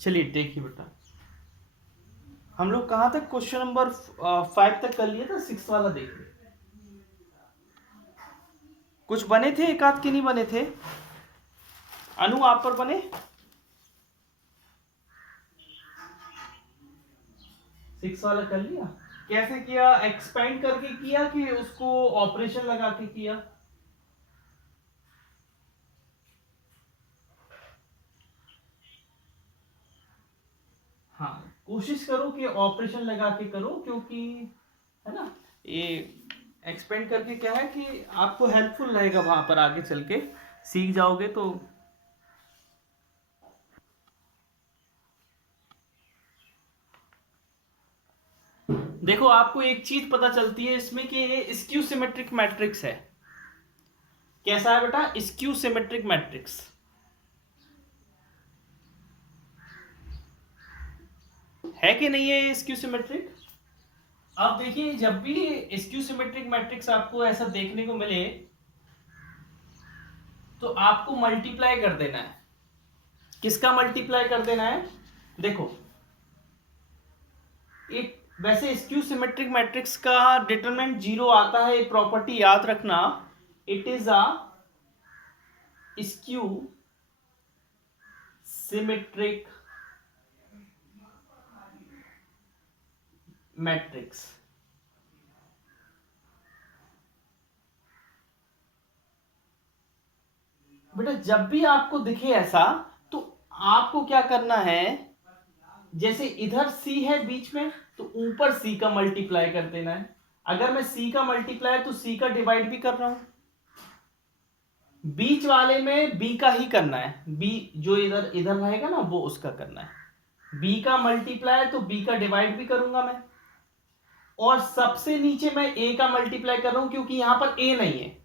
चलिए देखिए बेटा, हम लोग कहाँ तक क्वेश्चन नंबर 5 तक कर लिए था, 6 वाला देख रहे। कुछ बने थे एक आध के नहीं बने थे? अनु आप पर बने? 6 वाला कर लिया? कैसे किया, एक्सपेंड करके किया कि उसको ऑपरेशन लगा के किया? हाँ, कोशिश करो कि ऑपरेशन लगा के करो, क्योंकि है ना, ये एक्सपेंड करके क्या है कि आपको हेल्पफुल रहेगा वहां पर, आगे चल के सीख जाओगे तो। देखो, आपको एक चीज पता चलती है इसमें कि ये स्क्यू सिमेट्रिक मैट्रिक्स है। कैसा है बेटा? स्क्यू सिमेट्रिक मैट्रिक्स है कि नहीं है ये स्क्यू सिमेट्रिक? अब देखिए, जब भी स्क्यू सिमेट्रिक मैट्रिक्स आपको ऐसा देखने को मिले तो आपको मल्टीप्लाई कर देना है। किसका मल्टीप्लाई कर देना है? देखो, एक वैसे स्क्यू सिमेट्रिक मैट्रिक्स का डिटरमिनेंट 0 आता है, प्रॉपर्टी याद रखना। It is a skew symmetric matrix. बेटा, जब भी आपको दिखे ऐसा तो आपको क्या करना है, जैसे इधर सी है बीच में तो ऊपर सी का मल्टीप्लाई कर देना है। अगर मैं सी का मल्टीप्लाई तो सी का डिवाइड भी कर रहा हूं, बीच वाले में बी का ही करना है। बी जो इधर इधर रहेगा ना वो उसका करना है। बी का मल्टीप्लाई तो बी का डिवाइड भी करूंगा मैं, और सबसे नीचे मैं ए का मल्टीप्लाई कर रहा हूं, क्योंकि यहां पर ए नहीं है।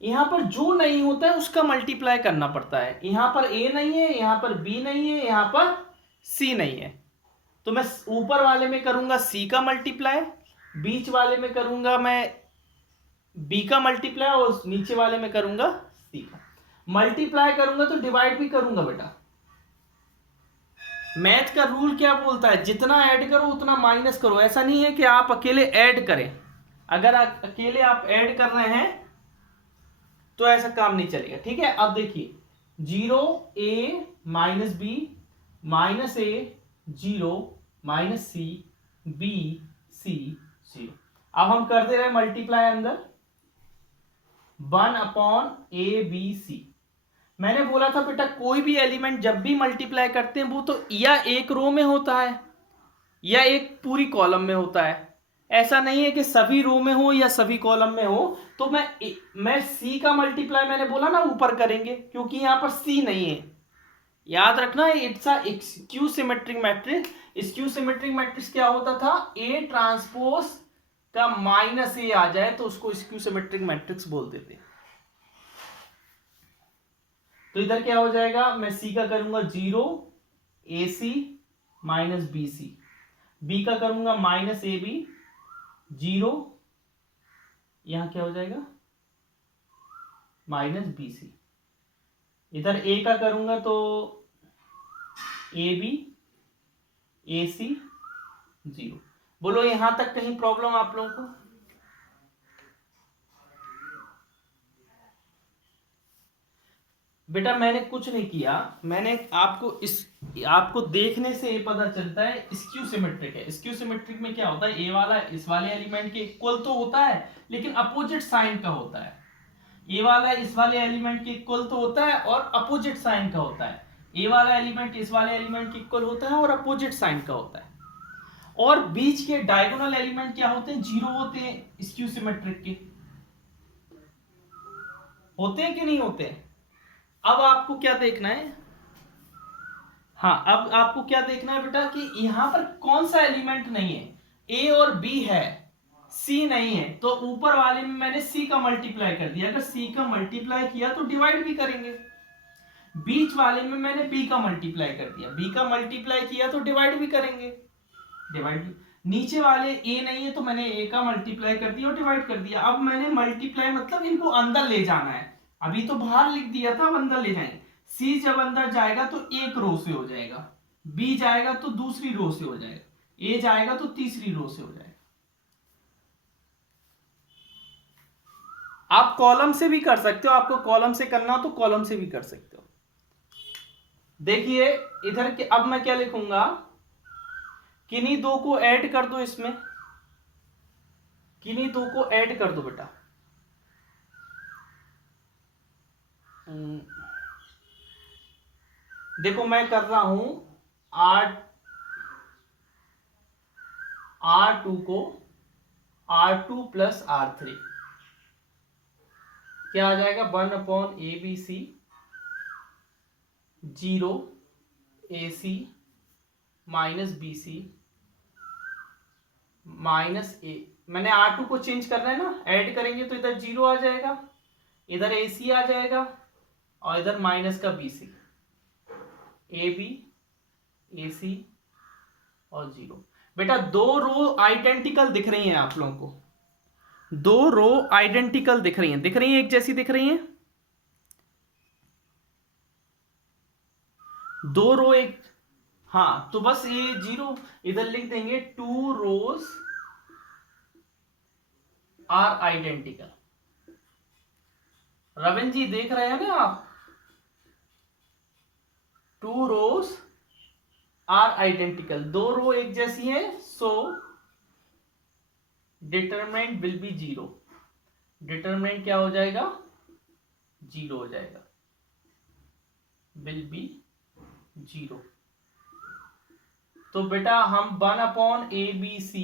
यहां पर जो नहीं होता है उसका मल्टीप्लाई करना पड़ता है। यहां पर ए नहीं है, यहां पर बी नहीं है, यहां पर सी नहीं है, तो मैं ऊपर वाले में करूंगा सी का मल्टीप्लाई, बीच वाले में करूंगा मैं बी का मल्टीप्लाई, और नीचे वाले में करूंगा सी का मल्टीप्लाई। करूंगा तो डिवाइड भी करूंगा बेटा। मैथ का रूल क्या बोलता है? जितना ऐड करो उतना माइनस करो। ऐसा नहीं है कि आप अकेले ऐड करें। अगर अकेले आप ऐड कर रहे हैं तो ऐसा काम नहीं चलेगा, ठीक है? अब देखिए, 0 a - b -a 0 -c b c 0। अब हम कर दे रहे हैं मल्टीप्लाई अंदर, 1/a b c। मैंने बोला था बेटा, कोई भी एलिमेंट जब भी मल्टीप्लाई करते हैं वो तो या एक रो में होता है या एक पूरी कॉलम में होता है। ऐसा नहीं है कि सभी रो में हो या सभी कॉलम में हो। तो मैं सी का मल्टीप्लाई, मैंने बोला ना ऊपर करेंगे, क्योंकि यहां पर सी नहीं है। याद रखना, it's a skew symmetric matrix. Skew symmetric matrix क्या होता था? ए ट्रांसपोज का -a आ जाए तो उसको स्क्यू सिमेट्रिक मैट्रिक्स बोल देते। तो इधर क्या हो जाएगा? मैं सी का करूंगा 0 ac -bc, बी का करूंगा -ab 0, यहां क्या हो जाएगा? -bc। इधर ए का करूंगा तो ab ac 0। बोलो, यहां तक कहीं प्रॉब्लम आप लोगों को? बेटा, मैंने कुछ नहीं किया। मैंने आपको देखने से ये पता चलता है स्क्यू सिमेट्रिक है। स्क्यू सिमेट्रिक में क्या होता है? ए वाला इस वाले एलिमेंट के इक्वल तो होता है, लेकिन अपोजिट साइन का होता है। ए वाला इस वाले एलिमेंट के इक्वल तो होता है और अपोजिट साइन का होता है। ए वाला एलिमेंट इस वाले एलिमेंट के इक्वल होता है और अपोजिट साइन का होता है। और बीच के डायगोनल एलिमेंट क्या होते हैं? 0 होते हैं। स्क्यू सिमेट्रिक के होते हैं कि नहीं होते? अब आपको क्या देखना है? हाँ, अब आपको क्या देखना है बेटा कि यहां पर कौन सा एलिमेंट नहीं है? ए और बी है, सी नहीं है। तो ऊपर वाले में मैंने सी का मल्टीप्लाई कर दिया। अगर सी का मल्टीप्लाई किया तो डिवाइड भी करेंगे। बीच वाले में मैंने बी का मल्टीप्लाई कर दिया, बी का मल्टीप्लाई किया तो डिवाइड भी करेंगे, डिवाइड भी। नीचे वाले ए नहीं है तो मैंने ए का मल्टीप्लाई कर दिया और डिवाइड कर दिया। अब मैंने मल्टीप्लाई मतलब इनको अंदर ले जाना है। अभी तो बाहर लिख दिया था, अब अंदर ले जाएंगे। सी जब अंदर जाएगा तो एक रो से हो जाएगा, बी जाएगा तो दूसरी रो से हो जाएगा, ए जाएगा तो तीसरी रो से हो जाएगा। आप कॉलम से भी कर सकते हो, आपको कॉलम से करना हो तो कॉलम से भी कर सकते हो। देखिए इधर के अब मैं क्या लिखूंगा, किन्हीं दो को ऐड कर दो, इसमें किन्हीं दो को ऐड कर दो बेटा। देखो मैं कर रहा हूं R2 को R2 प्लस R3, क्या आ जाएगा 1/ABC 0 AC minus BC minus A। मैंने R2 को चेंज करना है ना, ऐड करेंगे तो इधर 0 आ जाएगा, इधर AC आ जाएगा और इधर माइनस का BC, AB AC और 0। बेटा दो रो आइडेंटिकल दिख रही हैं आप लोगों को, दो रो आइडेंटिकल दिख रही हैं, एक जैसी दिख रही हैं, दो रो एक, हाँ तो बस ये 0 इधर लिख देंगे, 2 रोज आर आइडेंटिकल। रविंद्र जी देख रहे हैं ना आप, 2 रोज आर आइडेंटिकल, दो रो एक जैसी है, सो डिटरमिनेंट विल बी 0, डिटरमिनेंट क्या हो जाएगा 0 हो जाएगा, विल बी 0। तो बेटा हम 1/ABC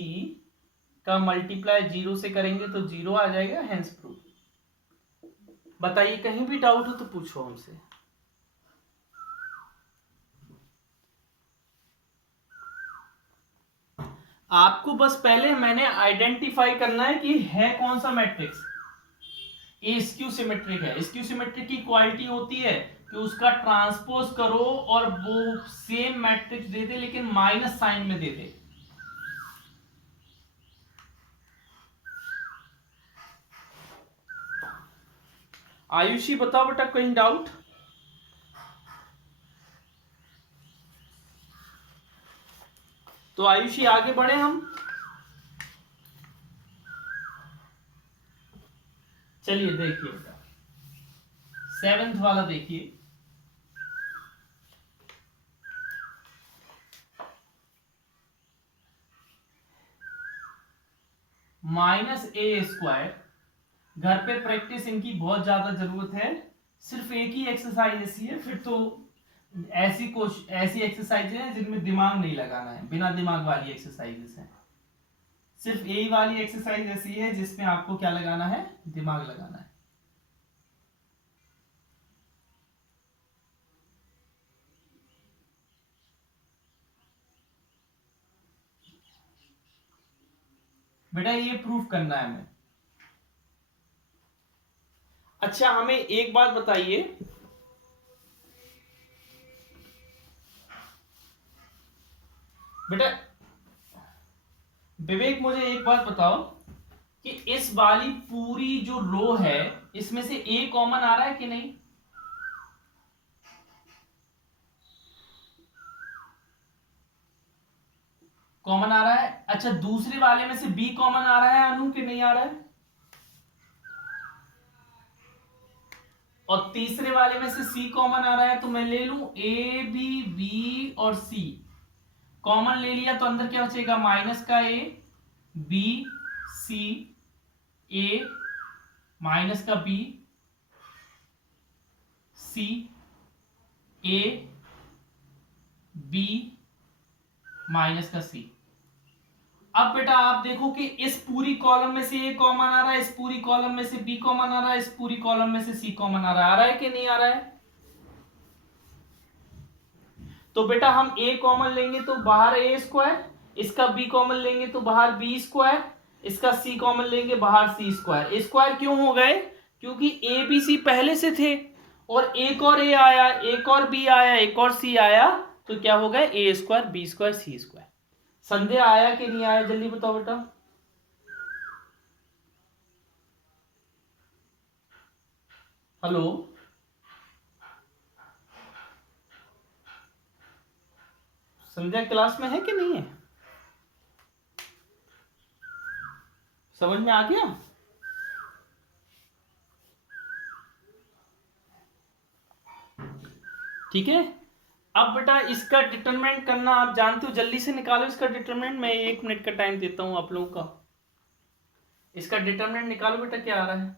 का मल्टीप्लाई 0 से करेंगे तो 0 आ जाएगा, हेंस प्रूफ। बताइए कहीं भी डाउट हो तो पूछो हमसे। आपको बस पहले मैंने आइडेंटिफाई करना है कि है कौन सा मैट्रिक्स। ए स्क्यू सिमेट्रिक है, स्क्यू सिमेट्रिक की क्वालिटी होती है कि उसका ट्रांसपोज करो और वो सेम मैट्रिक्स दे दे लेकिन माइनस साइन में दे दे। आयुषी बताओ बेटा कहीं डाउट? तो आयुषी आगे बढ़े हम, चलिए देखिए बेटा 7th वाला देखिए, -a²। घर पे प्रैक्टिस इनकी बहुत ज्यादा जरूरत है, सिर्फ एक ही एक्सरसाइज ऐसी है, फिर तो ऐसी एक्सरसाइजें हैं जिनमें दिमाग नहीं लगाना है, बिना दिमाग वाली एक्सरसाइजेस हैं। सिर्फ यही वाली एक्सरसाइज ऐसी है जिसमें आपको क्या लगाना है, दिमाग लगाना है। बेटा ये प्रूफ करना है हमें। अच्छा हमें एक बात बताइए, बेटा विवेक मुझे एक बात बताओ कि इस वाली पूरी जो रो है इसमें से ए कॉमन आ रहा है कि नहीं? कॉमन आ रहा है। अच्छा दूसरे वाले में से बी कॉमन आ रहा है अनु कि नहीं आ रहा है? और तीसरे वाले में से सी कॉमन आ रहा है, तो मैं ले लूं ए बी बी और सी कॉमन ले लिया तो अंदर क्या बचेगा, माइनस का A B C A minus का B C A B minus का सी। अब बेटा आप देखो कि इस पूरी कॉलम में से ए कॉमन आ रहा है, इस पूरी कॉलम में से बी कॉमन आ रहा है, इस पूरी कॉलम में से सी कॉमन आ रहा है कि नहीं आ रहा है? तो बेटा हम ए कॉमन लेंगे तो बाहर A², इसका बी कॉमन लेंगे तो बाहर B², इसका सी कॉमन लेंगे बाहर C²। स्क्वायर क्यों हो गए? क्योंकि ए बी सी पहले से थे और एक और ए आया, एक और बी आया, एक और सी आया, तो क्या हो गए A² B² C²। संदेह आया कि नहीं आया, जल्दी बताओ बेटा। हेलो संध्या क्लास में है कि नहीं है? समझ में आ गया? ठीक है। अब बेटा इसका डिटरमिनेंट करना आप जानते हो, जल्दी से निकालो इसका डिटरमिनेंट। मैं 1 मिनट का टाइम देता हूं आप लोगों का। इसका डिटरमिनेंट निकालो बेटा, क्या आ रहा है?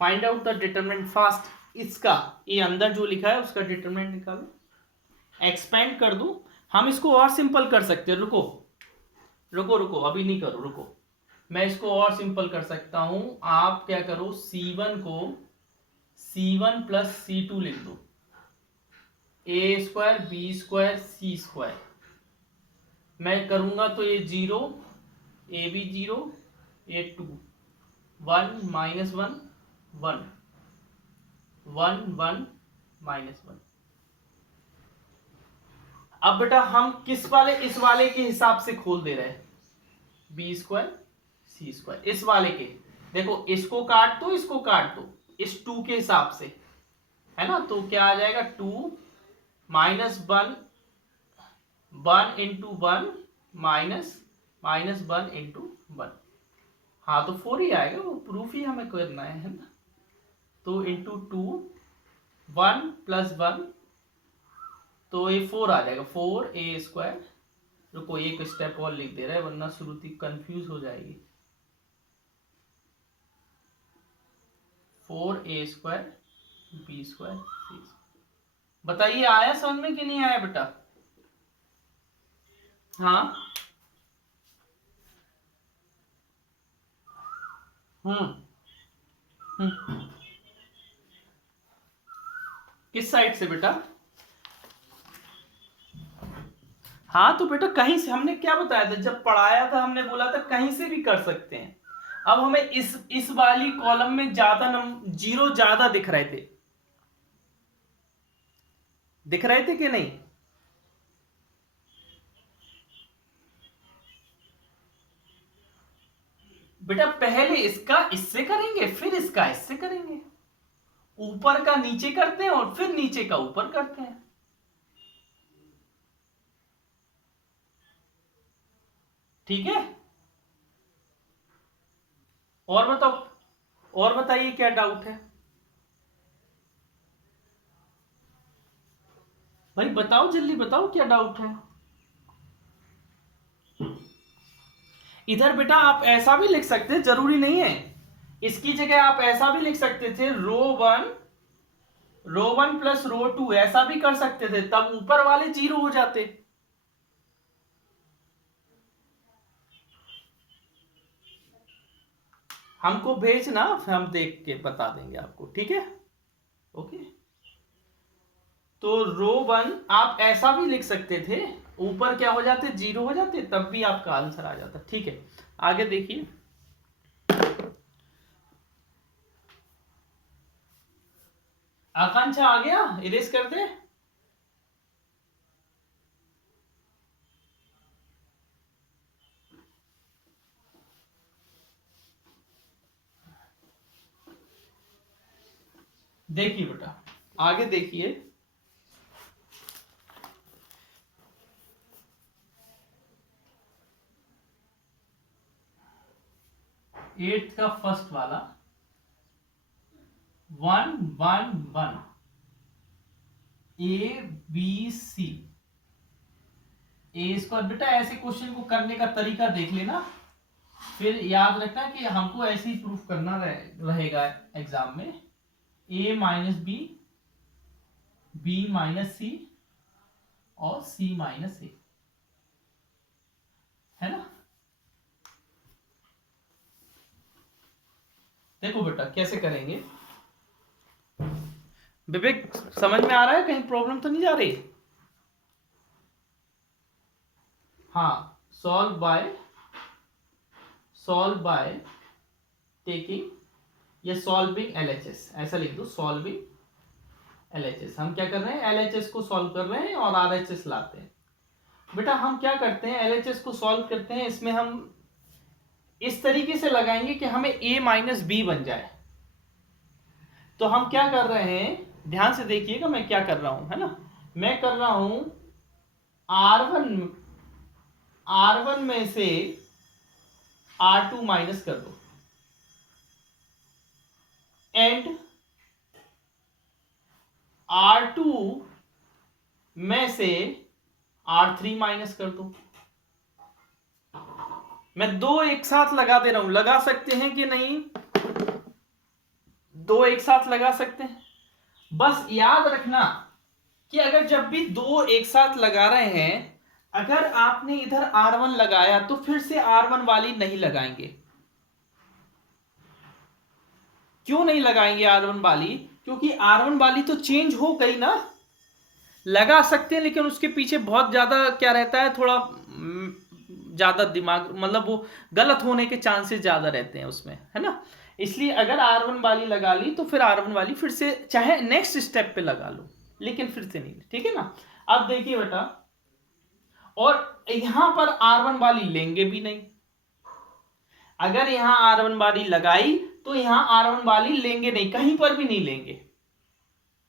Find out the determinant fast. इसका ये अंदर जो लिखा है उसका डिटरमिनेंट निकालो। एक्सपेंड कर दूं, हम इसको और सिंपल कर सकते हैं। रुको रुको रुको, अभी नहीं करो, रुको। मैं इसको और सिंपल कर सकता हूं। आप क्या करो, C1 को C1 प्लस C2 लिख दो, A square B square C square. मैं करूंगा तो ये 0, ए भी 0, ये 2, 1 माइनस 1 1 1 1 माइनस 1। अब बेटा हम किस वाले, इस वाले के हिसाब से खोल दे रहे हैं, बी स्क्वायर सी स्क्वायर, इस वाले के। देखो इसको काट दो, इसको काट दो, इस 2 के हिसाब से, है ना। तो क्या आ जाएगा, 2 माइनस 1 1 इंटू 1 माइनस 1 इंटू 1। हाँ तो 4 ही आएगा, वो प्रूफ ही हमें करना है ना। तो इंटू 2 1 प्लस 1, तो ये 4 आ जाएगा, 4a स्क्वायर। रुको एक स्टेप और लिख दे रहा है वरना श्रुति कंफ्यूज हो जाएगी। 4a square b square c। बताइए आया समझ में कि नहीं आया बेटा? हाँ किस साइड से बेटा? हाँ तो बेटा कहीं से, हमने क्या बताया था जब पढ़ाया था, हमने बोला था कहीं से भी कर सकते हैं। अब हमें इस वाली कॉलम में ज्यादा जीरो ज्यादा दिख रहे थे, कि नहीं? बेटा पहले इसका इससे करेंगे, फिर इसका इससे करेंगे। ऊपर का नीचे करते हैं और फिर नीचे का ऊपर करते हैं। ठीक है। और बताओ, और बताइए क्या डाउट है भाई? बताओ जल्दी बताओ, क्या डाउट है? इधर बेटा आप ऐसा भी लिख सकते हैं, जरूरी नहीं है। इसकी जगह आप ऐसा भी लिख सकते थे, रो वन प्लस रो 2, ऐसा भी कर सकते थे, तब ऊपर वाले 0 हो जाते। हमको भेजना, हम देख के बता देंगे आपको, ठीक है? ओके। तो रो 1 आप ऐसा भी लिख सकते थे, ऊपर क्या हो जाते, 0 हो जाते, तब भी आपका आंसर आ जाता। ठीक है, आगे देखिए। आकांक्षा आ गया, इरेज कर दे। देखिए बेटा आगे देखिए, एट्थ का फर्स्ट वाला 1 1 1 ए बी सी ए स्क्वायर। बेटा ऐसे क्वेश्चन को करने का तरीका देख लेना, फिर याद रखना कि हमको ऐसे ही प्रूफ करना रहेगा एग्जाम में। ए minus B, B minus C और सी माइनस ए, है ना। देखो बेटा कैसे करेंगे, विवेक समझ में आ रहा है? कहीं प्रॉब्लम तो नहीं जा रही? हाँ, सॉल्व बाय टेकिंग या सॉल्विंग एलएचएस, ऐसा लिख दो, सॉल्विंग एलएचएस। हम क्या कर रहे हैं, एलएचएस को सॉल्व कर रहे हैं और आरएचएस लाते हैं। बेटा हम क्या करते हैं, एलएचएस को सॉल्व करते हैं, इसमें हम इस तरीके से लगाएंगे कि हमें a माइनस बी बन जाए। तो हम क्या कर रहे हैं, ध्यान से देखिएगा मैं क्या कर रहा हूं, है ना। मैं कर रहा हूं R1 में से R2 माइनस कर दो, एंड R2 में से R3 माइनस कर दो। मैं दो एक साथ लगा दे रहा हूं, लगा सकते हैं कि नहीं? दो एक साथ लगा सकते हैं। बस याद रखना कि अगर जब भी दो एक साथ लगा रहे हैं, अगर आपने इधर R1 लगाया तो फिर से R1 वाली नहीं लगाएंगे। क्यों नहीं लगाएंगे R1 वाली? क्योंकि R1 वाली तो चेंज हो गई ना। लगा सकते हैं लेकिन उसके पीछे बहुत ज्यादा क्या रहता है, थोड़ा ज्यादा दिमाग, मतलब वो गलत होने के चांसेस ज्यादा रहते हैं उसमें, है ना। इसलिए अगर R1 वाली लगा ली तो फिर R1 वाली फिर से चाहे नेक्स्ट स्टेप पे लगा लो, लेकिन फिर से नहीं, ठीक है ना। अब देखिए बेटा, और यहां पर R1 वाली लेंगे भी नहीं। अगर यहां R1 वाली लगाई तो यहां R1 वाली लेंगे नहीं, कहीं पर भी नहीं लेंगे,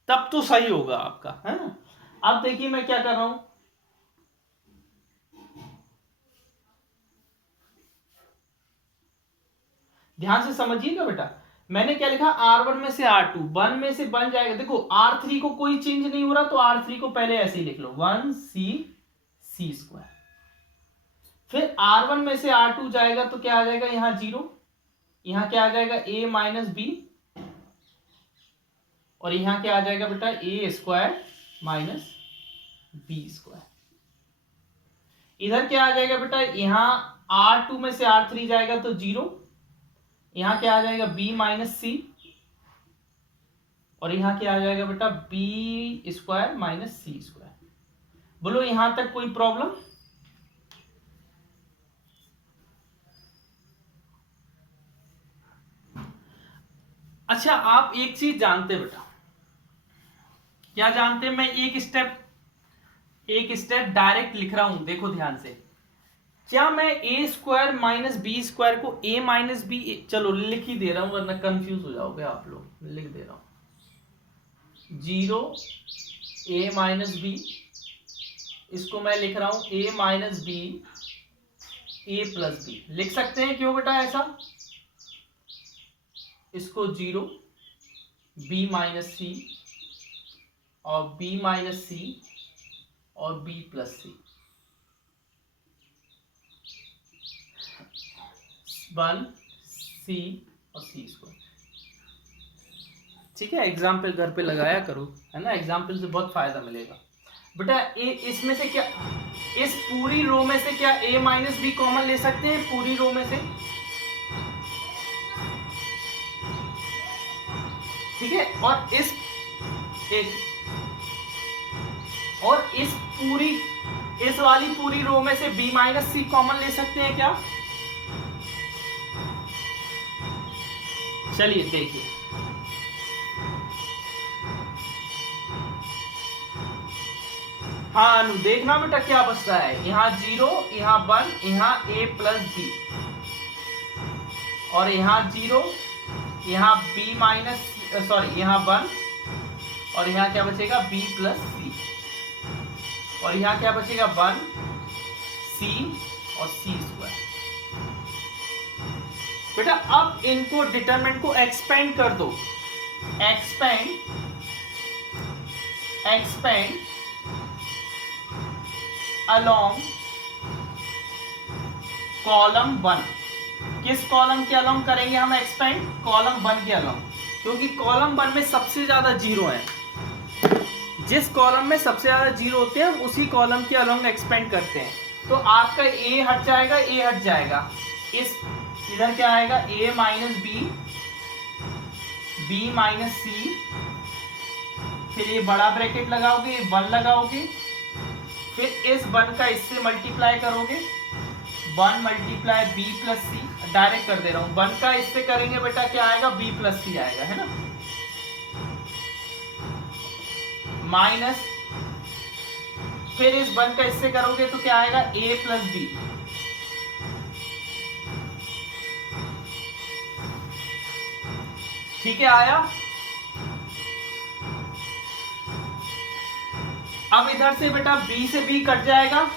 तब तो सही होगा आपका, है ना। अब देखिए मैं क्या कर रहा हूं, ध्यान से समझिएगा बेटा। मैंने क्या लिखा, R1 में से R2, 1 में से बन जाएगा, देखो R3 को कोई चेंज नहीं हो रहा तो R3 को पहले ऐसे ही लिख लो, 1c²। फिर R1 में से R2 जाएगा तो क्या आ जाएगा, यहां 0, यहां क्या आ जाएगा a माइनस बी, और यहां क्या आ जाएगा बेटा, a² माइनस b²। इधर क्या आ जाएगा बेटा, यहां R2 में से R3 जाएगा तो 0, यहां क्या आ जाएगा b माइनस सी, और यहां क्या आ जाएगा बेटा b² माइनस c²। बोलो यहां तक कोई प्रॉब्लम? अच्छा, आप एक चीज जानते बेटा, क्या जानते? मैं एक स्टेप डायरेक्ट लिख रहा हूं, देखो ध्यान से। क्या मैं a² माइनस b² को a माइनस बी, चलो लिख ही दे रहा हूं वरना कंफ्यूज हो जाओगे आप लोग, लिख दे रहा हूं 0 a माइनस बी, इसको मैं लिख रहा हूं a minus B a plus B, लिख सकते हैं। क्यों बेटा ऐसा? इसको 0 b माइनस सी और b माइनस सी और b प्लस सी, 1 c और c²। ठीक है, एग्जाम्पल घर पे लगाया करो, है ना, एग्जाम्पल से बहुत फायदा मिलेगा बेटा। इसमें से क्या, इस पूरी रो में से क्या a माइनस बी कॉमन ले सकते हैं? पूरी रो में से, ठीक है। और इस वाली पूरी रो में से b माइनस सी कॉमन ले सकते हैं क्या? चलिए देखिए, हाँ अनु देखना बेटा क्या बचता है, यहाँ 0, यहाँ 1, यहाँ a प्लस बी, और यहाँ 0, यहाँ b माइनस, सॉरी यहाँ 1, और यहाँ क्या बचेगा b प्लस सी, और यहाँ क्या बचेगा 1 c और c²। बेटा अब इनको डिटरमिनेंट को एक्सपेंड कर दो, एक्सपेंड अलोंग कॉलम 1। किस कॉलम के अलोंग करेंगे हम एक्सपेंड? कॉलम 1 के अलोंग, क्योंकि कॉलम 1 में सबसे ज्यादा जीरो है। जिस कॉलम में सबसे ज्यादा जीरो होते हैं उसी कॉलम के अलोंग एक्सपेंड करते हैं। तो आपका ए हट जाएगा, ए हट जाएगा, इस इधर क्या आएगा, a minus B, b minus C, फिर ये बड़ा ब्रैकेट लगाओगे, 1 लगाओगे, फिर इस 1 का इससे मल्टीप्लाई करोगे, 1 मल्टीप्लाई b प्लस सी, डायरेक्ट कर दे रहा हूं, 1 का इससे करेंगे बेटा क्या आएगा, b प्लस सी आएगा, है ना, माइनस, फिर इस 1 का इससे करोगे तो क्या आएगा, a प्लस बी, ठीक है आया। अब इधर से बेटा बी से बी कट जाएगा,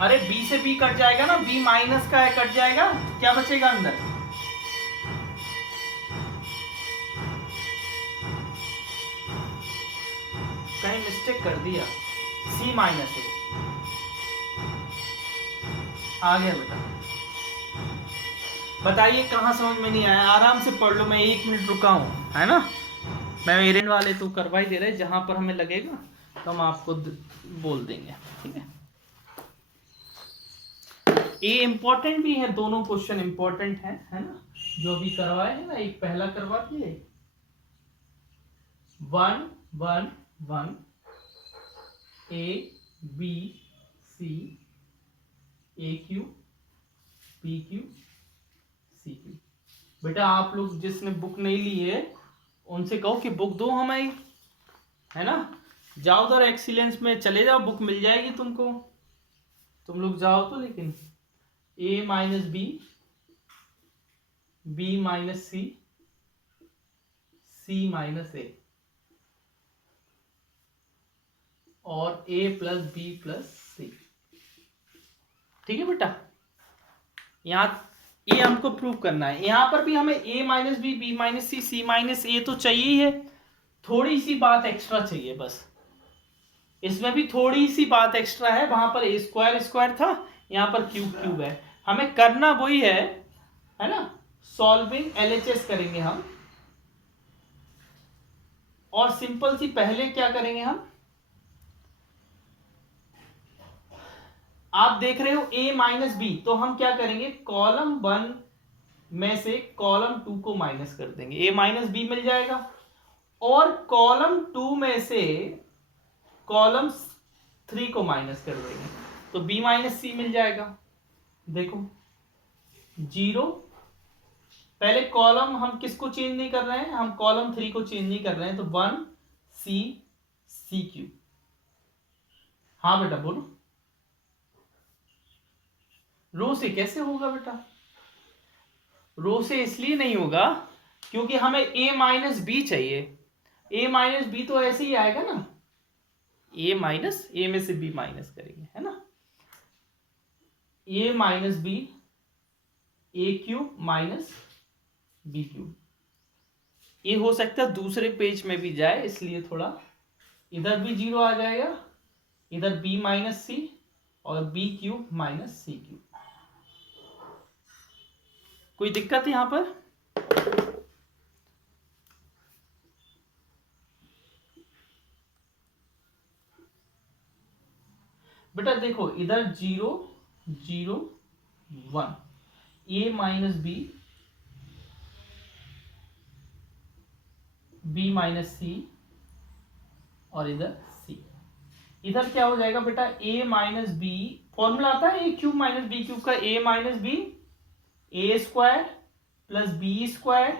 अरे बी से बी कट जाएगा ना, बी माइनस का है, कट जाएगा, क्या बचेगा अंदर? कहीं मिस्टेक कर दिया, सी माइनस ए आ गया बेटा। बताइए कहाँ समझ में नहीं आया? आराम से पढ़ लो, मैं 1 मिनट रुका हूँ, है ना। मैं एरेंड वाले तो करवा ही दे रहे, जहां पर हमें लगेगा तो हम आपको बोल देंगे, ठीक है। ये इंपॉर्टेंट भी है, दोनों क्वेश्चन इंपॉर्टेंट है ना, जो भी करवाए हैं ना। एक पहला करवा दिए 1 1 1 A B C A Q P Q C Q। बेटा आप लोग जिसने बुक नहीं ली है उनसे कहो कि बुक दो हमें, है ना। जाओ उधर एक्सीलेंस में चले जाओ, बुक मिल जाएगी तुमको, तुम लोग जाओ तो। लेकिन A minus B, B minus C, C minus A, और A plus B plus C, ठीक है बेटा। यहाँ ये हमको प्रूव करना है। यहां पर भी हमें A minus B, B minus C, C minus A तो चाहिए ही है, थोड़ी सी बात एक्स्ट्रा चाहिए बस। इसमें भी थोड़ी सी बात एक्स्ट्रा है, वहां पर ए स्क्वायर स्क्वायर था, यहाँ पर क्यूब क्यूब है। हमें करना वही है ना, सॉल्विंग एलएचएस करेंगे हम। और सिंपल सी पहले क्या करेंगे हम, आप देख रहे हो A माइनस बी, तो हम क्या करेंगे, कॉलम 1 में से कॉलम 2 को माइनस कर देंगे, A माइनस बी मिल जाएगा। और कॉलम 2 में से कॉलम 3 को माइनस कर देंगे, तो B माइनस सी मिल जाएगा। देखो 0, पहले कॉलम हम किसको चेंज नहीं कर रहे हैं, हम कॉलम 3 को चेंज नहीं कर रहे हैं, तो 1 C C Q। हाँ बेटा बोलो, रो से कैसे होगा बेटा? रो से इसलिए नहीं होगा क्योंकि हमें A माइनस बी चाहिए। A माइनस बी तो ऐसे ही आएगा ना, A माइनस ए में से B माइनस करेंगे, है ना। A minus B, A cube minus B cube. ये हो सकता है दूसरे पेज में भी जाए, इसलिए थोड़ा इधर भी 0 आ जाएगा, इधर B माइनस सी और B cube minus C cube. कोई दिक्कत है यहां पर? बेटा देखो इधर 0 0 1, A minus B, B minus C और इधर C। इधर क्या हो जाएगा बेटा, A माइनस बी, फॉर्मूला आता है A cube minus B cube का, A minus B A square plus B square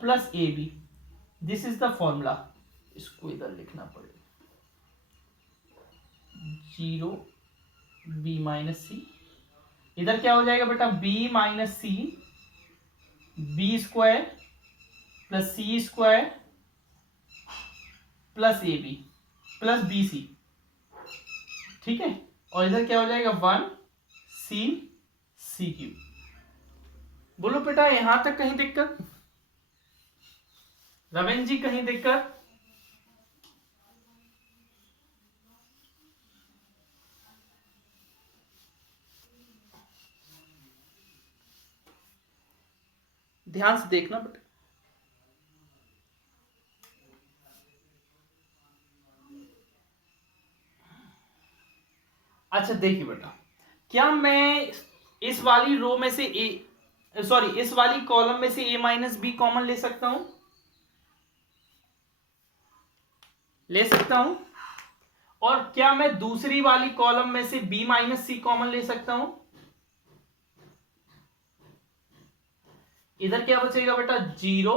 plus A B, this is the formula. इसको इधर लिखना पड़ेगा, 0 B माइनस सी, इधर क्या हो जाएगा बेटा, B minus C B square plus C square plus A B plus B C, ठीक है। और इधर क्या हो जाएगा, 1 C C क्यूब। बोलो बेटा यहां तक कहीं दिक्कत? रविंद्र जी कहीं दिक्कत? ध्यान से देखना बेटा। अच्छा देखिए बेटा, क्या मैं इस वाली रो में से इस वाली कॉलम में से A माइनस बी कॉमन ले सकता हूं? ले सकता हूं। और क्या मैं दूसरी वाली कॉलम में से B माइनस सी कॉमन ले सकता हूं? इधर क्या बचेगा बेटा, 0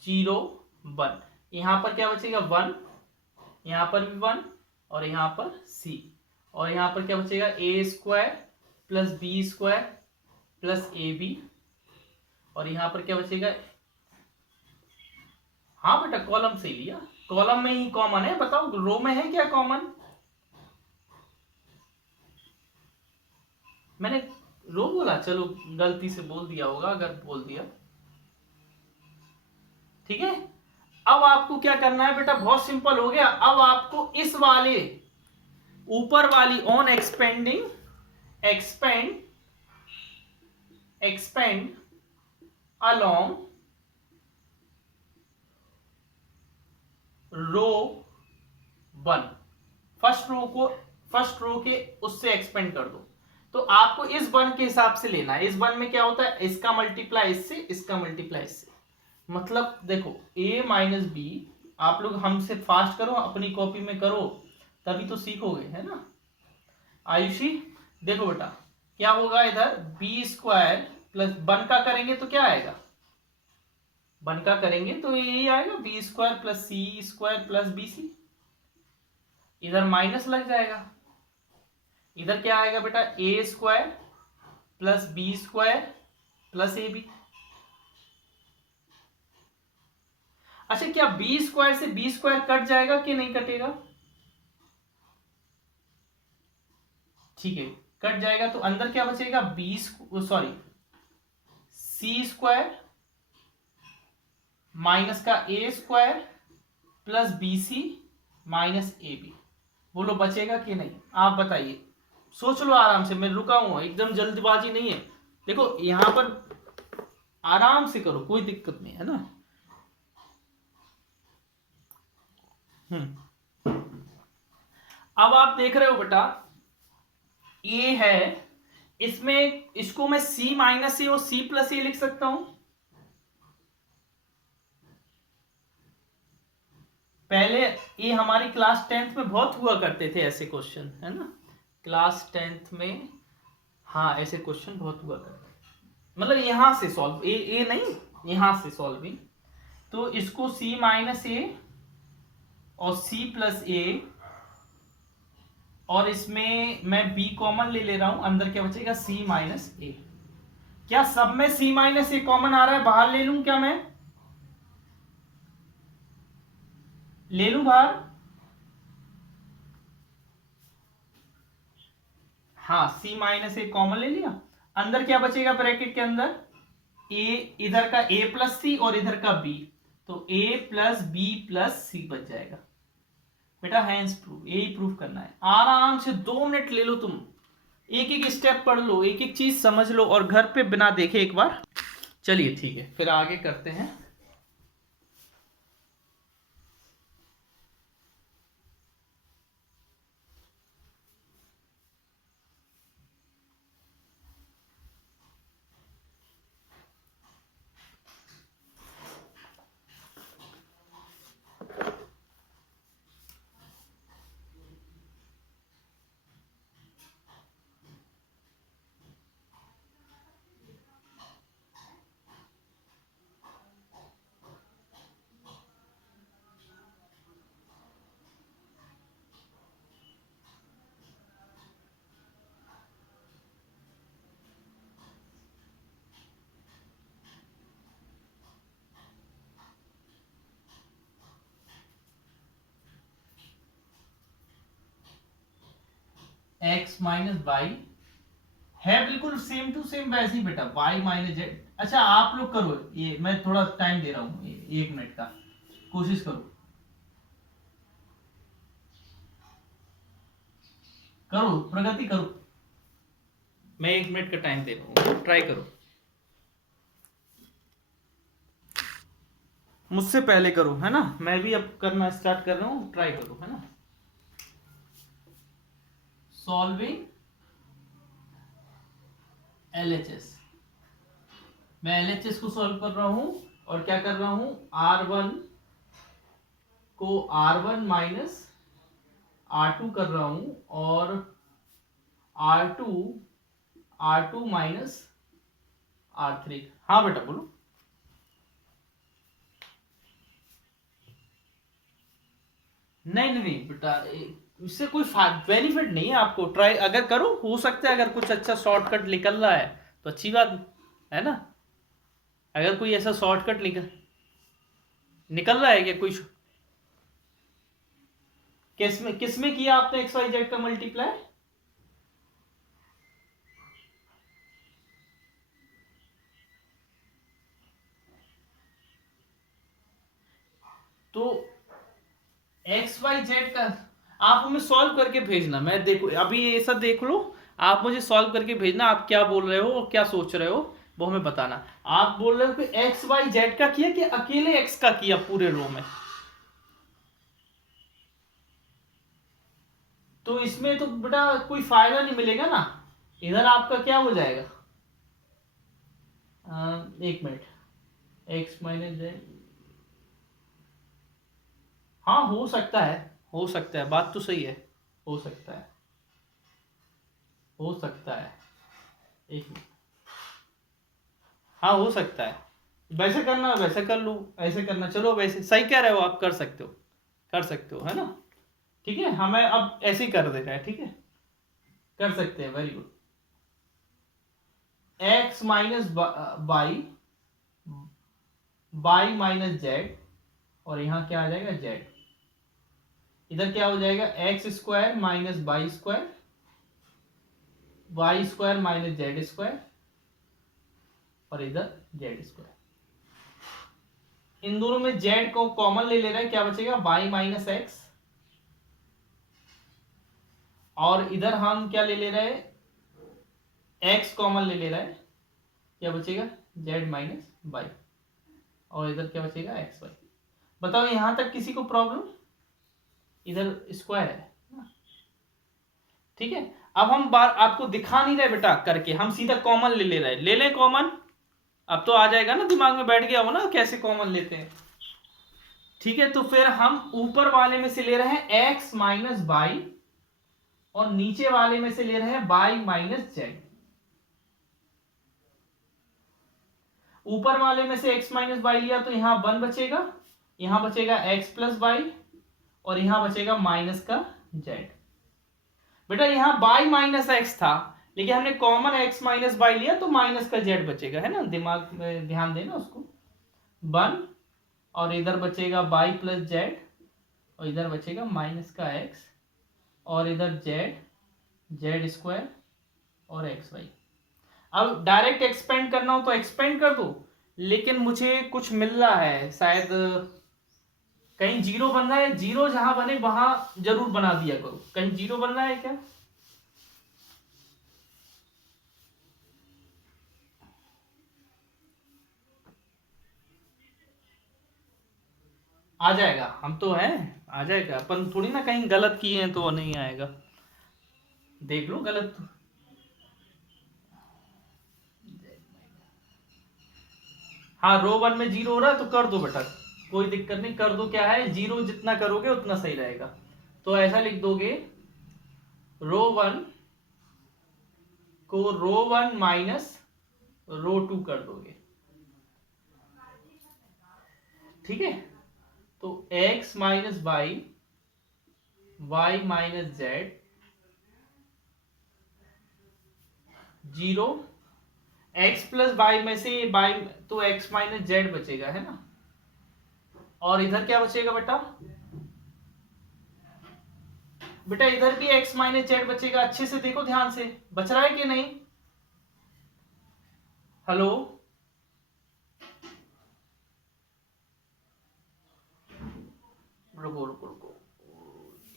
0 1, यहां पर क्या बचेगा, 1, यहां पर भी 1, और यहां पर C, और यहां पर क्या बचेगा, A square plus B square plus A B, और यहां पर क्या बचेगा, हाँ बेटा कॉलम से ही लिया, कॉलम में ही कॉमन है, बताओ रो में है क्या कॉमन? मैंने रो बोला, चलो गलती से बोल दिया होगा अगर बोल दिया, ठीक है। अब आपको क्या करना है बेटा, बहुत सिंपल हो गया। अब आपको इस वाले ऊपर वाली on expanding expand along row 1, first row के उससे एक्सपेंड कर दो। तो आपको इस 1 के हिसाब से लेना है। इस 1 में क्या होता है, इसका मल्टीप्लाई इससे, इसका मल्टीप्लाई इससे। मतलब देखो a माइनस बी, आप लोग हमसे फास्ट करो, अपनी कॉपी में करो, तभी तो सीखोगे, है ना आयुषी। देखो बेटा क्या होगा, इधर बी स्क्वायर प्लस 1 का करेंगे तो क्या आएगा, 1 का करेंगे तो यही आएगा, B square plus C square plus B C. इधर माइनस लग जाएगा, इधर क्या आएगा बेटा, A square plus B square plus A B. अच्छा क्या बी स्क्वायर से बी स्क्वायर कट जाएगा कि नहीं कटेगा? ठीक है कट जाएगा, तो अंदर क्या बचेगा, सी स्क्वायर माइनस का A square plus B C minus A B. बोलो बचेगा कि नहीं, आप बताइए, सोच लो आराम से, मैं रुका हूं, एकदम जल्दबाजी नहीं है। देखो यहां पर आराम से करो, कोई दिक्कत नहीं है ना। अब आप देख रहे हो बेटा ए है, इसमें इसको मैं सी माइनस ए और सी प्लस ए लिख सकता हूं। पहले ये हमारी क्लास 10th में बहुत हुआ करते थे ऐसे क्वेश्चन, है ना, क्लास 10th में, हाँ ऐसे क्वेश्चन बहुत हुआ करते, मतलब यहां से सॉल्व, ए नहीं, यहां से सॉल्विंग। तो इसको सी माइनस ए और सी प्लस ए, और इसमें मैं बी कॉमन ले रहा हूं, अंदर क्या बचेगा, सी माइनस ए। क्या सब में सी माइनस ए कॉमन आ रहा है, बाहर ले लूं क्या मैं, ले लूं बाहर? हाँ सी माइनस ए कॉमन ले लिया, अंदर क्या बचेगा ब्रैकेट के अंदर, ए, इधर का ए प्लस सी और इधर का बी, तो ए प्लस बी प्लस सी बच जाएगा। बेटा हैंड्स प्रूफ, यही प्रूफ करना है, आराम से 2 मिनट ले लो तुम, एक एक स्टेप पढ़ लो, एक एक चीज समझ लो, और घर पे बिना देखे एक बार। चलिए ठीक है, फिर आगे करते हैं। एक्स माइनस वाई है बिल्कुल सेम टू सेम वैसे ही बेटा, वाई माइनस जेड। अच्छा आप लोग करो, ये मैं थोड़ा टाइम दे रहा हूं, 1 मिनट का कोशिश करो, करो प्रगति करो, मैं 1 मिनट का टाइम दे रहा हूं, ट्राई करो, मुझसे पहले करो, है ना, मैं भी अब करना स्टार्ट कर रहा हूं, ट्राई करो, है ना। सॉल्विंग LHS, मैं LHS को सॉल्व कर रहा हूं, और क्या कर रहा हूं, R1 को R1 माइनस R2 कर रहा हूं, और R2 माइनस R3। हाँ बेटा बोलो। नहीं नहीं नहीं बेटा, इससे कोई बेनिफिट नहीं है आपको, ट्राई अगर करो, हो सकता है अगर कुछ अच्छा शॉर्टकट निकल रहा है तो अच्छी बात है ना, अगर कोई ऐसा शॉर्टकट निकल, निकल रहा है क्या कुछ? किसमें किया आपने एक्स वाई जेड का मल्टीप्लाई? तो एक्स वाई जेड का आप हमें सॉल्व करके भेजना, मैं देखो अभी ये सब देख लो, आप मुझे सॉल्व करके भेजना, आप क्या बोल रहे हो और क्या सोच रहे हो वो हमें बताना। आप बोल रहे हो कि एक्स वाई जेड का किया कि अकेले एक्स का किया पूरे रो में? तो इसमें तो बेटा कोई फायदा नहीं मिलेगा ना, इधर आपका क्या हो जाएगा? एक मिनट, एक्स माइनस जेड, हाँ हो सकता है, हो सकता है, बात तो सही है, हो सकता है, हो सकता है, एक मिनट, हाँ हो सकता है, वैसे करना वैसे कर लो, ऐसे करना, चलो वैसे सही कह रहे हो आप, कर सकते हो, कर सकते हो, है ना? ठीक है, हमें अब ऐसे ही कर देना है, ठीक है, कर सकते हैं, very good. X minus by, by minus Z, और यहां क्या आ जाएगा जेड, इधर क्या हो जाएगा X square minus Y square, Y square minus Z square, और इधर जेड स्क्वायर। इन दोनों में जेड को कॉमन ले रहा है, क्या बचेगा वाई माइनस एक्स, और इधर हम क्या ले रहे हैं, एक्स कॉमन ले रहा है, क्या बचेगा जेड माइनस वाई, और इधर क्या बचेगा एक्स वाई। बताओ यहां तक किसी को प्रॉब्लम? इधर स्क्वायर है, ठीक है। अब हम बार आपको दिखा नहीं रहे बेटा करके, हम सीधा कॉमन ले रहे हैं, ले लें कॉमन, अब तो आ जाएगा ना, दिमाग में बैठ गया हो ना कैसे कॉमन लेते हैं। ठीक है, तो फिर हम ऊपर वाले में से ले रहे हैं एक्स माइनस बाई, और नीचे वाले में से ले रहे हैं बाई माइनस जेड। ऊपर वाले में से x माइनस बाई लिया तो यहां 1 बचेगा, यहां बचेगा x प्लस बाई, और यहां बचेगा माइनस का z। बेटा यहां बाई माइनस एक्स था, लेकिन हमने कॉमन x माइनस बाई लिया तो माइनस का z बचेगा, है ना, दिमाग में ध्यान देना उसको। 1, और इधर बचेगा बाई प्लस जेड, और इधर बचेगा माइनस का x, और इधर जेड स्क्वायर और एक्स वाई। अब डायरेक्ट एक्सपेंड करना हो तो एक्सपेंड कर दो, लेकिन मुझे कुछ मिल रहा है, शायद कहीं जीरो बन रहा है, जीरो जहां बने वहां जरूर बना दिया करो, कहीं जीरो बन रहा है क्या? आ जाएगा, हम तो हैं, आ जाएगा, अपन थोड़ी ना कहीं गलत किए हैं तो नहीं आएगा, देख लो गलत। हाँ रो 1 में जीरो हो रहा है तो कर दो बेटा, कोई दिक्कत नहीं, कर दो, क्या है जीरो जितना करोगे उतना सही रहेगा। तो ऐसा लिख दोगे, रो 1 को रो 1 माइनस रो 2 कर दोगे, ठीक है। तो x minus Y, Y minus Z, zero, x plus Y में से बाई तो x माइनस जेड बचेगा, है ना, और इधर क्या बचेगा बेटा, बेटा इधर भी x माइनस जेड बचेगा, अच्छे से देखो ध्यान से, बच रहा है कि नहीं? हेलो, रुको रुको रुको,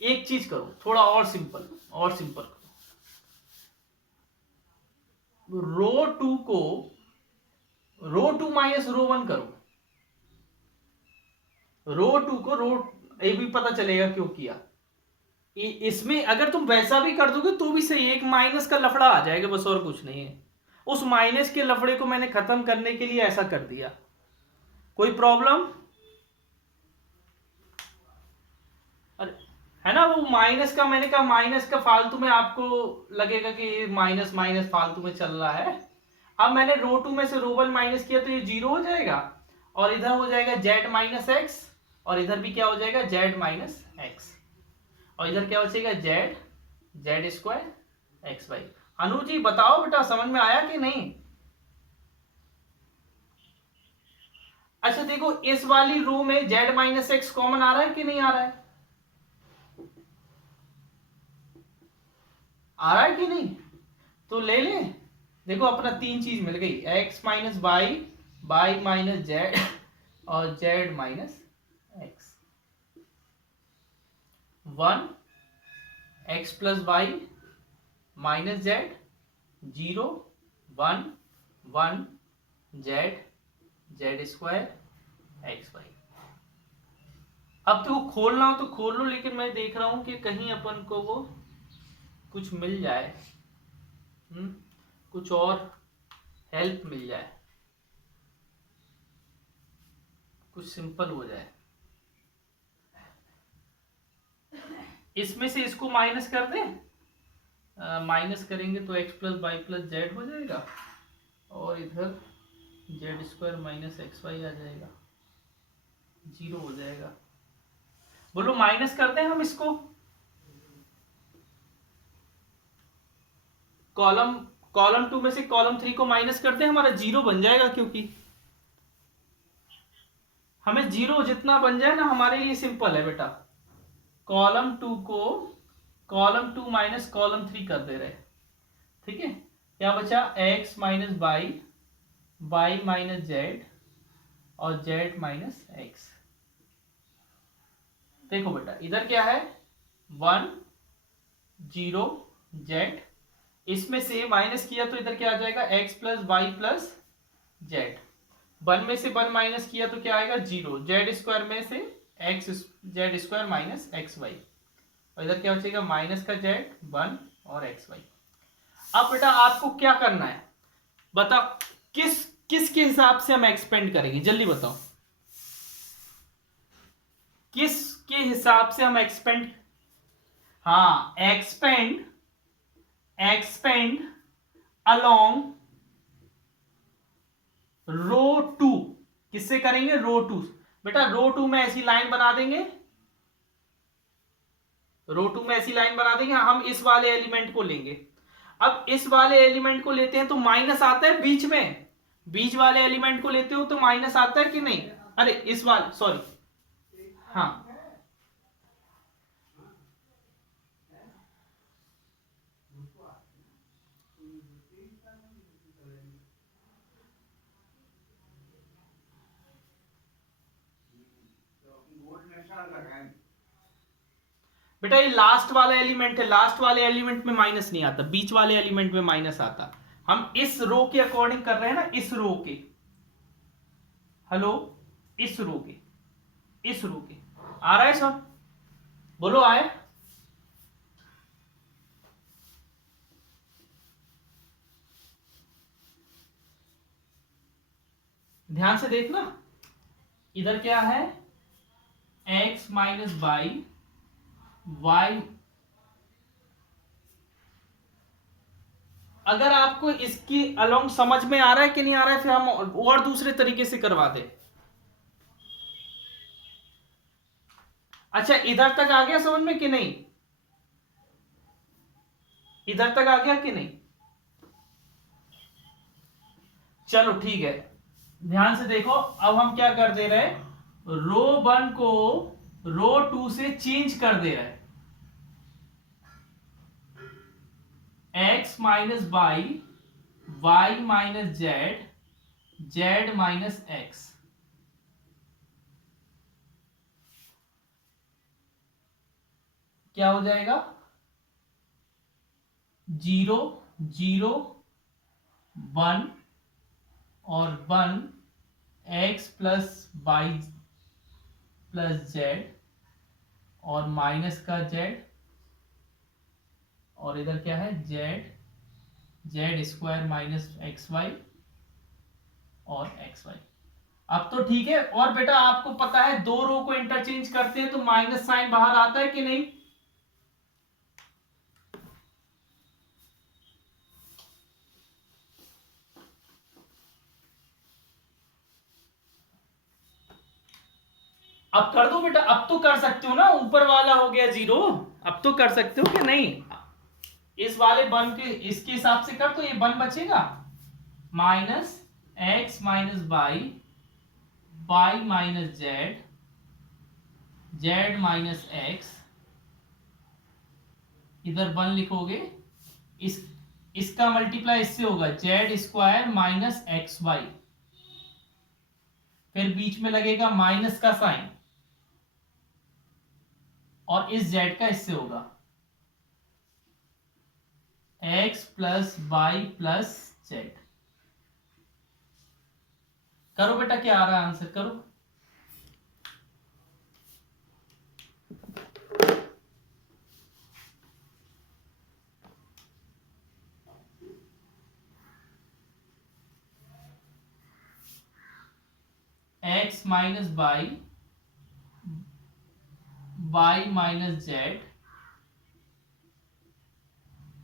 एक चीज करो, थोड़ा और सिंपल, और सिंपल करो, रो 2 को रो 2 माइनस रो 1 करो, रो 2 को रो, ये भी पता चलेगा क्यों किया। इसमें अगर तुम वैसा भी कर दोगे तो भी सही है, एक माइनस का लफड़ा आ जाएगा बस, और कुछ नहीं है। उस माइनस के लफड़े को मैंने खत्म करने के लिए ऐसा कर दिया, कोई प्रॉब्लम? अरे है ना, वो माइनस का, मैंने कहा माइनस का फालतू में आपको लगेगा कि माइनस माइनस फालतू में चल रहा है। अब मैंने रो 2 में से रो 1 माइनस किया तो ये जीरो हो जाएगा, और इधर हो जाएगा जेड माइनस एक्स, और इधर भी क्या हो जाएगा जेड माइनस एक्स, और इधर क्या बचेगा Z, Z square X Y. Anu ji बताओ बेटा समझ में आया कि नहीं? अच्छा देखो, इस वाली रो में z माइनस एक्स कॉमन आ रहा है कि नहीं आ रहा है? आ रहा है कि नहीं? तो ले ले। देखो अपना तीन चीज मिल गई, x minus Y, Y minus Z और z minus X. 1 x plus Y minus Z, 0 1 1 Z Z square X Y. अब तो खोलना हो तो खोल लो, लेकिन मैं देख रहा हूं कि कहीं अपन को वो कुछ मिल जाए, कुछ और हेल्प मिल जाए, कुछ सिंपल हो जाए। इसमें से इसको माइनस कर दें, माइनस करेंगे तो x plus Y plus Z हो जाएगा, और इधर Z square minus X Y आ जाएगा, 0 हो जाएगा। बोलो माइनस करते हैं हम इसको, कॉलम कॉलम 2 में से कॉलम 3 को माइनस करते हैं, हमारा 0 बन जाएगा, क्योंकि हमें 0 जितना बन जाए ना हमारे लिए सिंपल है बेटा। कॉलम 2 को कॉलम 2 माइनस कॉलम 3 कर दे रहे, ठीक है। क्या बचा, x minus Y, Y minus Z और z माइनस एक्स। देखो बेटा इधर क्या है, 1 0 z, इसमें से माइनस किया तो इधर क्या आ जाएगा, x plus Y plus Z. 1 में से 1 माइनस किया तो क्या आएगा, 0, जेड स्क्वायर में से X Z square minus X Y, और इधर क्या बचेगा, माइनस का जेड 1 और एक्स वाई। अब बेटा आपको क्या करना है बताओ, किस किस के हिसाब से हम एक्सपेंड करेंगे, जल्दी बताओ, किस के हिसाब से हम एक्सपेंड, हाँ एक्सपेंड अलोंग रो 2। किससे करेंगे, रो 2। बेटा रो 2 में ऐसी लाइन बना देंगे, रो 2 में ऐसी लाइन बना देंगे, हम इस वाले एलिमेंट को लेंगे। अब इस वाले एलिमेंट को लेते हैं तो माइनस आता है बीच में, बीच वाले एलिमेंट को लेते हो तो माइनस आता है कि नहीं, अरे इस वाले, सॉरी, हाँ बेटा ये लास्ट वाला एलिमेंट है, लास्ट वाले एलिमेंट में माइनस नहीं आता, बीच वाले एलिमेंट में माइनस आता। हम इस रो के अकॉर्डिंग कर रहे हैं ना, इस रो के, हेलो, इस रो के, इस रो के, आ रहा है सब, बोलो आए। ध्यान से देखना, इधर क्या है, x माइनस वाई, वाई, अगर आपको इसकी अलोंग समझ में आ रहा है कि नहीं आ रहा है, फिर हम और दूसरे तरीके से करवा दें। अच्छा इधर तक आ गया समझ में कि नहीं, इधर तक आ गया कि नहीं, चलो ठीक है, ध्यान से देखो। अब हम क्या कर दे रहे हैं, रो 1 को रो 2 से चेंज कर दे रहे हैं, x minus Y, Y minus Z, Z minus X. क्या हो जाएगा, 0 0 1 और 1 x plus Y plus Z और माइनस का जेड, और इधर क्या है, Z Z square minus X Y और एक्स वाई। अब तो ठीक है। और बेटा आपको पता है दो रो को इंटरचेंज करते हैं तो माइनस साइन बाहर आता है कि नहीं, अब कर दो बेटा, अब तो कर सकते हो ना, ऊपर वाला हो गया 0, अब तो कर सकते हो कि नहीं, इस वाले 1 के इसके हिसाब से कर तो ये 1 बचेगा, minus X minus Y Y minus Z, Z minus X, इधर 1 लिखोगे, इसका मल्टीप्लाई इससे होगा Z square minus X Y, फिर बीच में लगेगा माइनस का साइन, और इस जेड का इससे होगा X plus Y plus Z. करो बेटा, क्या आ रहा है आंसर, करो। X minus Y, Y minus Z.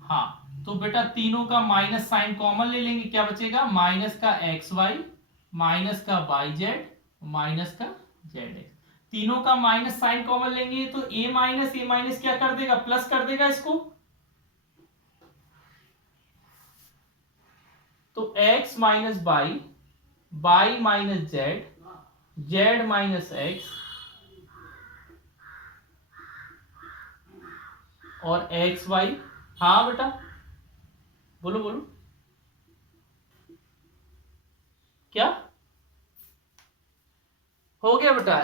हाँ, तो बेटा तीनों का माइनस साइन कॉमन ले लेंगे, क्या बचेगा, माइनस का एक्स वाई, माइनस का वाई जेड, माइनस का जेड एक्स। तीनों का माइनस साइन कॉमन लेंगे तो ए माइनस क्या कर देगा, प्लस कर देगा इसको। तो X minus Y, Y minus Z, Z minus X, और एक्स वाई। हाँ बेटा, बोलो बोलो, क्या हो गया बेटा।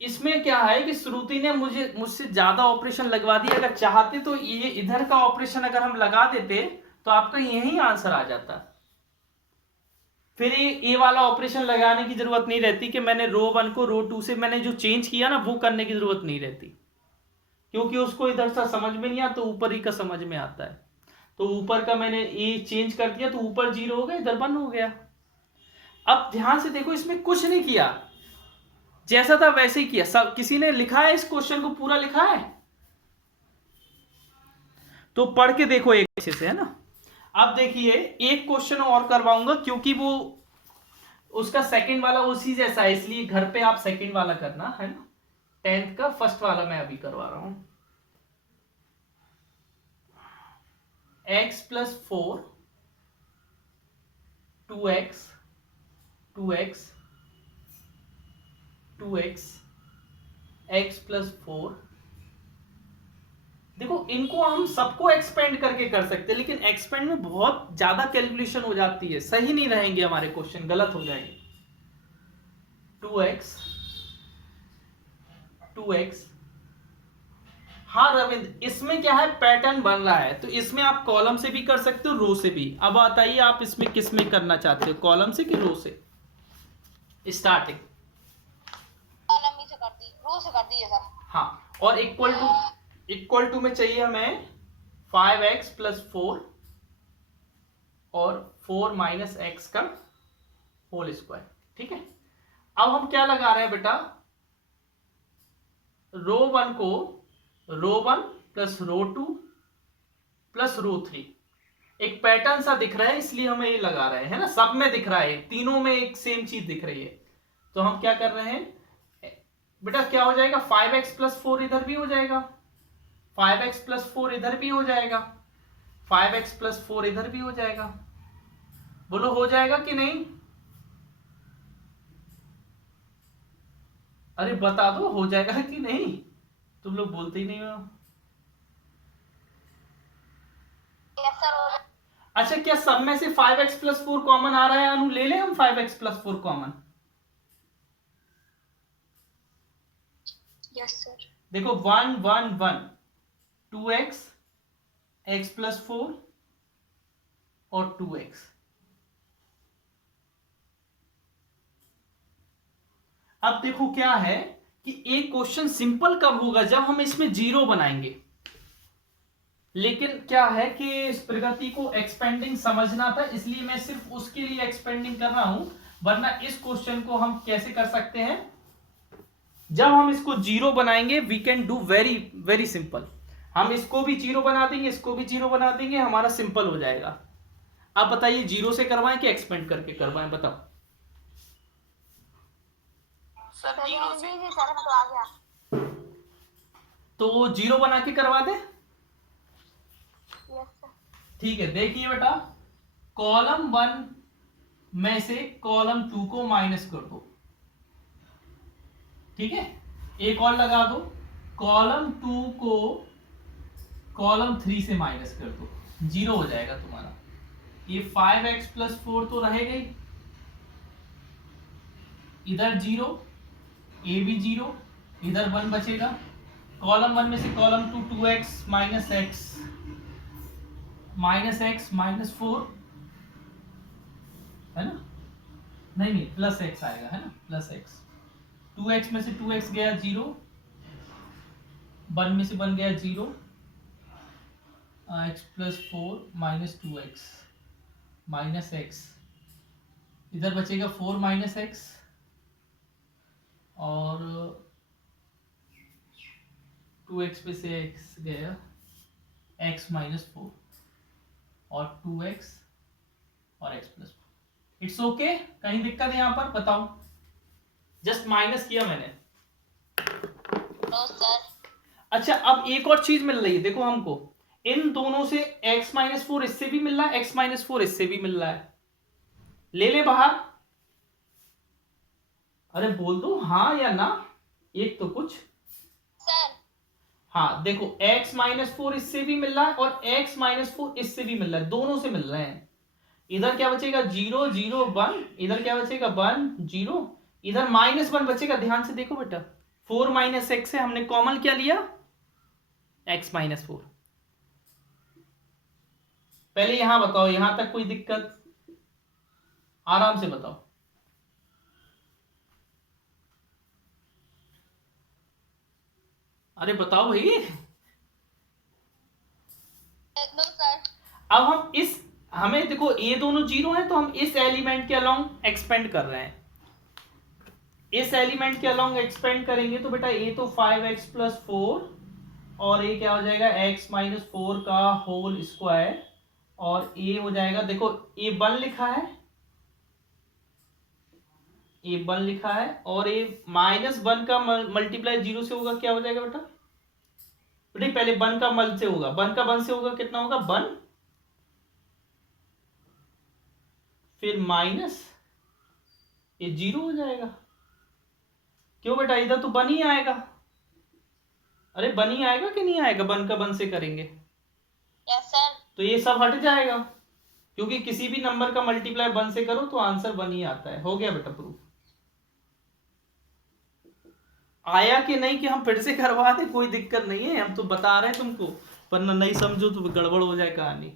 इसमें क्या है कि श्रुति ने मुझसे ज्यादा ऑपरेशन लगवा दिया, अगर चाहते तो ये इधर का ऑपरेशन अगर हम लगा देते तो आपका यही आंसर आ जाता। फिर ये वाला ऑपरेशन लगाने की जरूरत नहीं रहती कि मैंने रो 1 को रो 2 से मैंने जो चेंज किया ना, वो करने की जरूरत नहीं रहती, क्योंकि उसको इधर से समझ में नहीं आता, तो ऊपर ही का समझ में आता है। तो ऊपर का मैंने ए चेंज कर दिया तो ऊपर 0 हो गया, इधर 1 हो गया। अब ध्यान से देखो, इसमें कुछ नहीं किया, जैसा था वैसे ही किया। सब किसी ने लिखा है इस क्वेश्चन को, पूरा लिखा है तो पढ़ के देखो एक अच्छे से, है ना। अब देखिए एक क्वेश्चन और करवाऊंगा, क्योंकि वो उसका सेकंड वाला उसी जैसा है, इसलिए घर पे आप सेकंड वाला करना, है ना। 10th का फर्स्ट वाला मैं अभी करवा रहा हूं। x plus 4, 2x, 2x, 2x, x plus 4। देखो इनको हम सबको एक्सपेंड करके कर सकते हैं, लेकिन एक्सपेंड में बहुत ज्यादा कैलकुलेशन हो जाती है, सही नहीं रहेंगे हमारे क्वेश्चन, गलत हो जाएंगे। 2x, 2x। हाँ रविंद्र, इसमें क्या है, पैटर्न बन रहा है, तो इसमें आप कॉलम से भी कर सकते हो, रो से भी। अब बताइए आप इसमें किस में करना चाहते हो, कॉलम से कि रो से। स्टार्टिंग कॉलम ही से कर दी, रो से कर दी है सर। हाँ, और इक्वल टू में चाहिए हमें 5x प्लस 4 और 4 माइनस एक्स का होल स्क्वायर। ठीक है, अब हम क्या लगा रहे हैं बेटा, रो 1 को रो 1 प्लस रो 2 प्लस रो 3। एक पैटर्न सा दिख रहा है, इसलिए हम ये लगा रहे हैं ना, सब में दिख रहा है, तीनों में एक सेम चीज दिख रही है। तो हम क्या कर रहे हैं बेटा, क्या हो जाएगा, 5x प्लस 4 इधर भी हो जाएगा, 5x प्लस 4 इधर भी हो जाएगा, 5x प्लस 4 इधर भी हो जाएगा। बोलो हो जाएगा कि नहीं, अरे बता दो हो जाएगा कि नहीं, तुम लोग बोलते ही नहीं हो। यस सर, हो जाएगा। अच्छा, क्या सब में से 5x प्लस 4 कॉमन आ रहा है, अनु ले ले हम 5x plus 4 common. Yes sir. देखो 1 1 1, 2x, x प्लस 4 और 2x। अब देखो क्या है कि एक क्वेश्चन सिंपल कब होगा, जब हम इसमें जीरो बनाएंगे। लेकिन क्या है कि इस प्रगति को एक्सपेंडिंग समझना था, इसलिए मैं सिर्फ उसके लिए एक्सपेंडिंग कर रहा हूं, वरना इस क्वेश्चन को हम कैसे कर सकते हैं, जब हम इसको जीरो बनाएंगे we can do very very simple. हम इसको भी जीरो बना देंगे, इसको भी जीरो बना देंगे, हमारा सिंपल हो जाएगा। आप बताइए जीरो से करवाएं कि एक्सपेंड करके करवाएं, बताओ। सर जीरो से। सर तो आ गया। तो जीरो बना के करवा दे। Yes sir. ठीक है, देखिए बेटा, कॉलम 1 में से कॉलम 2 को माइनस कर दो, ठीक है, एक और लगा दो, कॉलम 2 को कॉलम 3 से माइनस कर दो, 0 हो जाएगा तुम्हारा। ये 5x+4 तो रहेगा ही, इधर 0, ए भी 0, इधर 1 बचेगा। कॉलम 1 में से column 2 2x minus x minus 4 है ना, नहीं प्लस x आएगा, है ना, प्लस x। 2x में से 2x गया 0, 1 में से 1 गया 0, x+4 minus 2x minus x, इधर बचेगा 4 माइनस x, और 2x पे से x गया, x माइनस 4 और 2x और x+4। इट्स ओके, कहीं दिक्कत है यहाँ पर बताओ, जस्ट माइनस किया मैंने। No sir. अच्छा, अब एक और चीज मिल रही है, देखो हमको इन दोनों से x-4 इससे भी मिल रहा है, x-4 इससे भी मिल रहा है, ले ले बाहर। अरे बोल दो हाँ या ना, एक तो कुछ। सर हाँ देखो, x-4 इससे भी मिल रहा है और x-4 इससे भी मिल रहा है, दोनों से मिल रहे हैं। इधर क्या बचेगा 0 0 1, इधर क्या बचेगा 1 0, इधर -1 बचेगा। ध्यान से देखो बेटा, 4 माइनस x से हमने कॉमन क्या लिया, x-4। पहले यहां बताओ, यहां तक कोई दिक्कत, आराम से बताओ। अरे बताओ भाई। No sir. अब हम इस, हमें देखो ये दोनों 0 है तो हम इस एलिमेंट के अलोंग एक्सपेंड कर रहे हैं, इस एलिमेंट के अलोंग एक्सपेंड करेंगे तो बेटा ये तो 5x+4 और ये क्या हो जाएगा x-4 का होल स्क्वायर, और ये हो जाएगा, देखो ये 1 लिखा है, ये 1 लिखा है, और ये -1 का मल्टीप्लाई 0 से होगा, क्या हो जाएगा बेटा, बेटा पहले 1 का मल से होगा, 1 का 1 से होगा, कितना होगा 1, फिर माइनस ये 0 हो जाएगा। क्यों बेटा, इधर तो 1 ही आएगा। अरे 1 ही आएगा कि नहीं आएगा, 1 का 1 से करेंगे यस सर। तो ये सब हट जाएगा, क्योंकि किसी भी नंबर का मल्टीप्लाई 1 से करो तो आंसर 1 ही आता है। हो गया बेटा प्रूफ। आया कि नहीं कि हम फिर से करवा दें, कोई दिक्कत नहीं है, हम तो बता रहे हैं तुमको, वरना नहीं समझो तो गड़बड़ हो जाए कहानी।